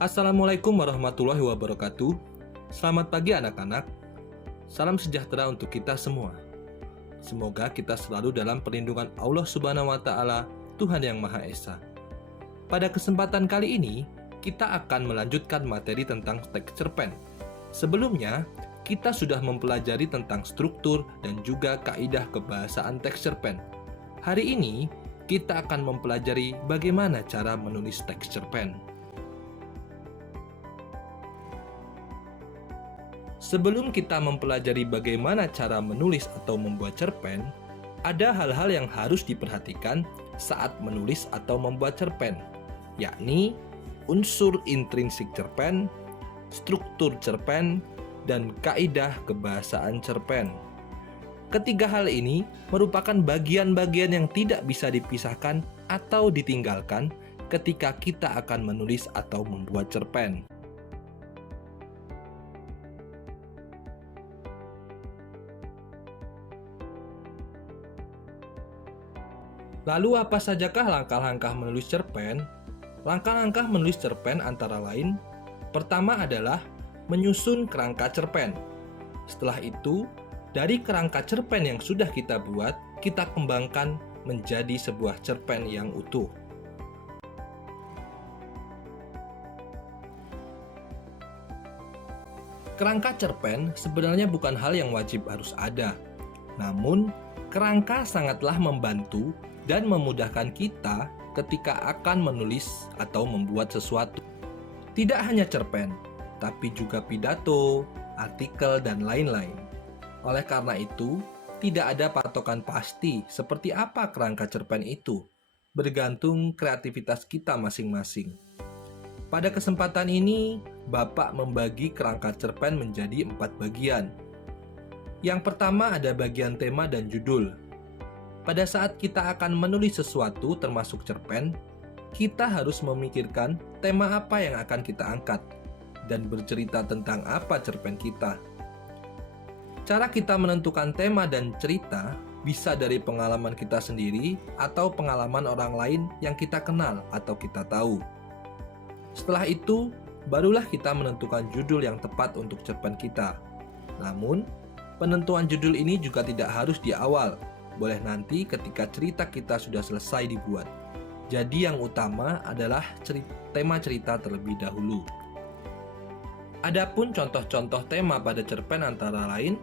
Assalamualaikum warahmatullahi wabarakatuh. Selamat pagi anak-anak. Salam sejahtera untuk kita semua. Semoga kita selalu dalam perlindungan Allah Subhanahu wa taala, Tuhan yang Maha Esa. Pada kesempatan kali ini, kita akan melanjutkan materi tentang teks cerpen. Sebelumnya, kita sudah mempelajari tentang struktur dan juga kaidah kebahasaan teks cerpen. Hari ini, kita akan mempelajari bagaimana cara menulis teks cerpen. Sebelum kita mempelajari bagaimana cara menulis atau membuat cerpen, ada hal-hal yang harus diperhatikan saat menulis atau membuat cerpen, yakni unsur intrinsik cerpen, struktur cerpen, dan kaidah kebahasaan cerpen. Ketiga hal ini merupakan bagian-bagian yang tidak bisa dipisahkan atau ditinggalkan ketika kita akan menulis atau membuat cerpen. Lalu apa sajakah langkah-langkah menulis cerpen? Langkah-langkah menulis cerpen antara lain, pertama adalah menyusun kerangka cerpen. Setelah itu, dari kerangka cerpen yang sudah kita buat, kita kembangkan menjadi sebuah cerpen yang utuh. Kerangka cerpen sebenarnya bukan hal yang wajib harus ada. Namun, kerangka sangatlah membantu dan memudahkan kita ketika akan menulis atau membuat sesuatu. Tidak hanya cerpen, tapi juga pidato, artikel, dan lain-lain. Oleh karena itu, tidak ada patokan pasti seperti apa kerangka cerpen itu, bergantung kreativitas kita masing-masing. Pada kesempatan ini, Bapak membagi kerangka cerpen menjadi 4 bagian. Yang pertama ada bagian tema dan judul. Pada saat kita akan menulis sesuatu termasuk cerpen, kita harus memikirkan tema apa yang akan kita angkat dan bercerita tentang apa cerpen kita. Cara kita menentukan tema dan cerita bisa dari pengalaman kita sendiri atau pengalaman orang lain yang kita kenal atau kita tahu. Setelah itu, barulah kita menentukan judul yang tepat untuk cerpen kita. Namun, penentuan judul ini juga tidak harus di awal, boleh nanti ketika cerita kita sudah selesai dibuat. Jadi yang utama adalah tema cerita terlebih dahulu. Adapun contoh-contoh tema pada cerpen antara lain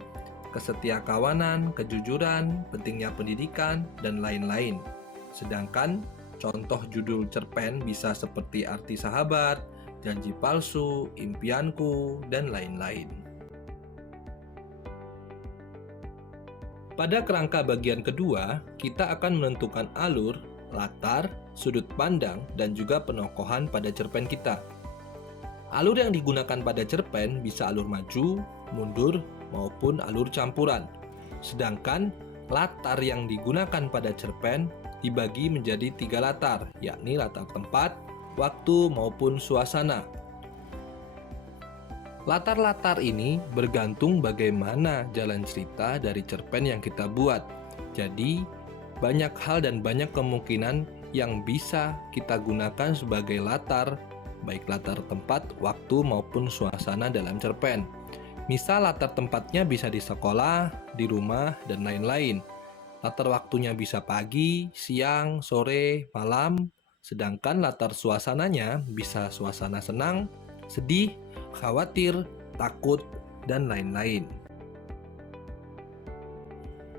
kesetiakawanan, kejujuran, pentingnya pendidikan, dan lain-lain. Sedangkan contoh judul cerpen bisa seperti arti sahabat, janji palsu, impianku, dan lain-lain. Pada kerangka bagian kedua, kita akan menentukan alur, latar, sudut pandang, dan juga penokohan pada cerpen kita. Alur yang digunakan pada cerpen bisa alur maju, mundur, maupun alur campuran. Sedangkan latar yang digunakan pada cerpen dibagi menjadi 3 latar, yakni latar tempat, waktu, maupun suasana. Latar-latar ini bergantung bagaimana jalan cerita dari cerpen yang kita buat. Jadi, banyak hal dan banyak kemungkinan yang bisa kita gunakan sebagai latar, baik latar tempat, waktu, maupun suasana dalam cerpen. Misal latar tempatnya bisa di sekolah, di rumah, dan lain-lain. Latar waktunya bisa pagi, siang, sore, malam. Sedangkan latar suasananya bisa suasana senang, sedih, khawatir, takut, dan lain-lain.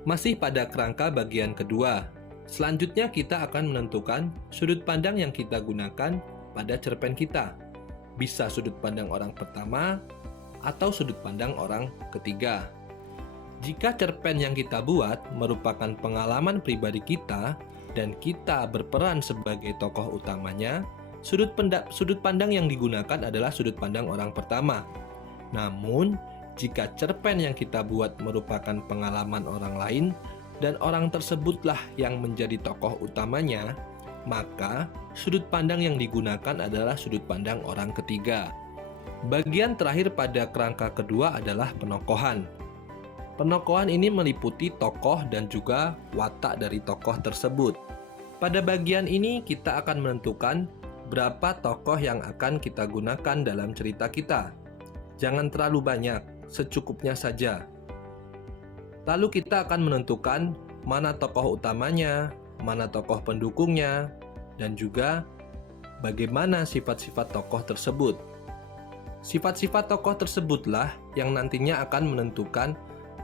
Masih pada kerangka bagian kedua, selanjutnya kita akan menentukan sudut pandang yang kita gunakan pada cerpen kita. Bisa sudut pandang orang pertama, atau sudut pandang orang ketiga. Jika cerpen yang kita buat merupakan pengalaman pribadi kita dan kita berperan sebagai tokoh utamanya, sudut pandang yang digunakan adalah sudut pandang orang pertama. Namun, jika cerpen yang kita buat merupakan pengalaman orang lain dan orang tersebutlah yang menjadi tokoh utamanya, maka sudut pandang yang digunakan adalah sudut pandang orang ketiga. Bagian terakhir pada kerangka kedua adalah penokohan. Penokohan ini meliputi tokoh dan juga watak dari tokoh tersebut. Pada bagian ini kita akan menentukan berapa tokoh yang akan kita gunakan dalam cerita kita. Jangan terlalu banyak, secukupnya saja. Lalu kita akan menentukan mana tokoh utamanya, mana tokoh pendukungnya, dan juga bagaimana sifat-sifat tokoh tersebut. Sifat-sifat tokoh tersebutlah yang nantinya akan menentukan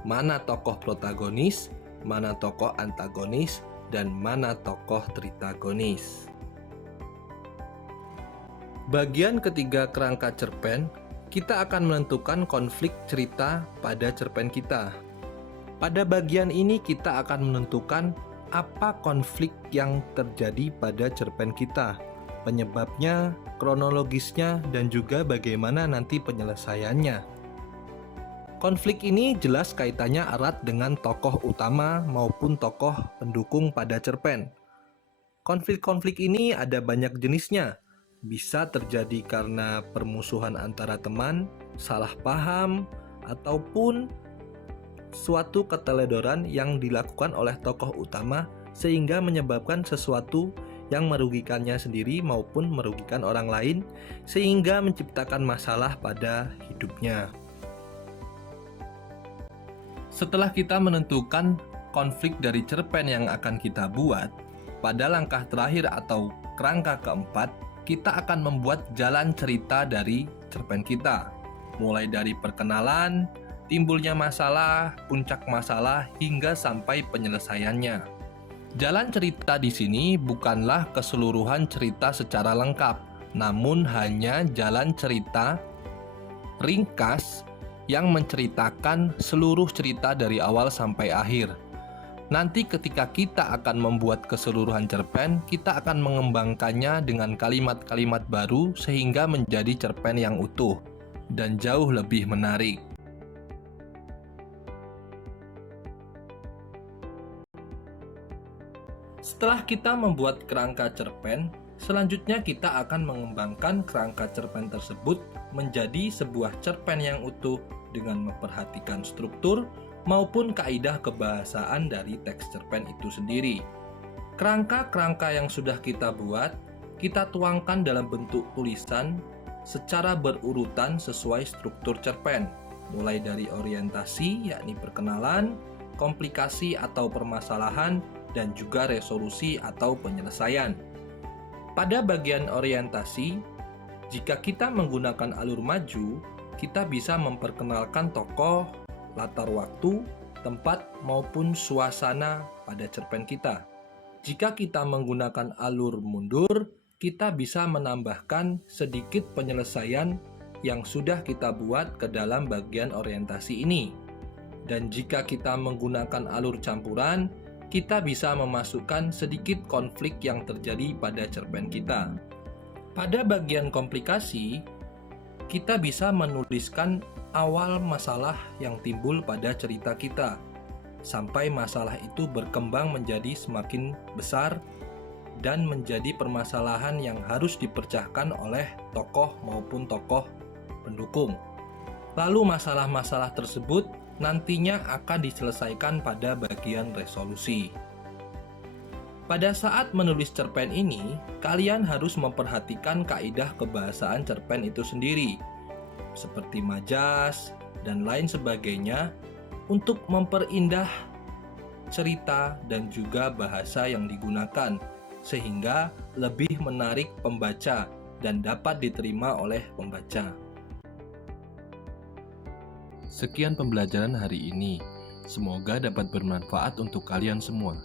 mana tokoh protagonis, mana tokoh antagonis, dan mana tokoh tritagonis. Bagian ketiga kerangka cerpen, kita akan menentukan konflik cerita pada cerpen kita. Pada bagian ini kita akan menentukan apa konflik yang terjadi pada cerpen kita, penyebabnya, kronologisnya, dan juga bagaimana nanti penyelesaiannya. Konflik ini jelas kaitannya erat dengan tokoh utama maupun tokoh pendukung pada cerpen. Konflik-konflik ini ada banyak jenisnya. Bisa terjadi karena permusuhan antara teman, salah paham, ataupun suatu keteledoran yang dilakukan oleh tokoh utama sehingga menyebabkan sesuatu yang merugikannya sendiri maupun merugikan orang lain sehingga menciptakan masalah pada hidupnya. Setelah kita menentukan konflik dari cerpen yang akan kita buat, pada langkah terakhir atau kerangka keempat, kita akan membuat jalan cerita dari cerpen kita. Mulai dari perkenalan, timbulnya masalah, puncak masalah, hingga sampai penyelesaiannya. Jalan cerita di sini bukanlah keseluruhan cerita secara lengkap, namun hanya jalan cerita ringkas yang menceritakan seluruh cerita dari awal sampai akhir. Nanti ketika kita akan membuat keseluruhan cerpen, kita akan mengembangkannya dengan kalimat-kalimat baru sehingga menjadi cerpen yang utuh dan jauh lebih menarik. Setelah kita membuat kerangka cerpen, selanjutnya kita akan mengembangkan kerangka cerpen tersebut menjadi sebuah cerpen yang utuh dengan memperhatikan struktur maupun kaidah kebahasaan dari teks cerpen itu sendiri. Kerangka-kerangka yang sudah kita buat, kita tuangkan dalam bentuk tulisan secara berurutan sesuai struktur cerpen, mulai dari orientasi yakni perkenalan, komplikasi atau permasalahan, dan juga resolusi atau penyelesaian. Pada bagian orientasi, jika kita menggunakan alur maju, kita bisa memperkenalkan tokoh, latar waktu, tempat, maupun suasana pada cerpen kita. Jika kita menggunakan alur mundur, kita bisa menambahkan sedikit penyelesaian yang sudah kita buat ke dalam bagian orientasi ini. Dan jika kita menggunakan alur campuran, kita bisa memasukkan sedikit konflik yang terjadi pada cerpen kita. Pada bagian komplikasi, kita bisa menuliskan awal masalah yang timbul pada cerita kita, sampai masalah itu berkembang menjadi semakin besar dan menjadi permasalahan yang harus dipecahkan oleh tokoh maupun tokoh pendukung. Lalu masalah-masalah tersebut nantinya akan diselesaikan pada bagian resolusi. Pada saat menulis cerpen ini, kalian harus memperhatikan kaidah kebahasaan cerpen itu sendiri, seperti majas dan lain sebagainya, untuk memperindah cerita dan juga bahasa yang digunakan, sehingga lebih menarik pembaca dan dapat diterima oleh pembaca. Sekian pembelajaran hari ini. Semoga dapat bermanfaat untuk kalian semua.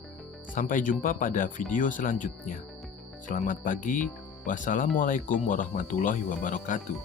Sampai jumpa pada video selanjutnya. Selamat pagi. Wassalamualaikum warahmatullahi wabarakatuh.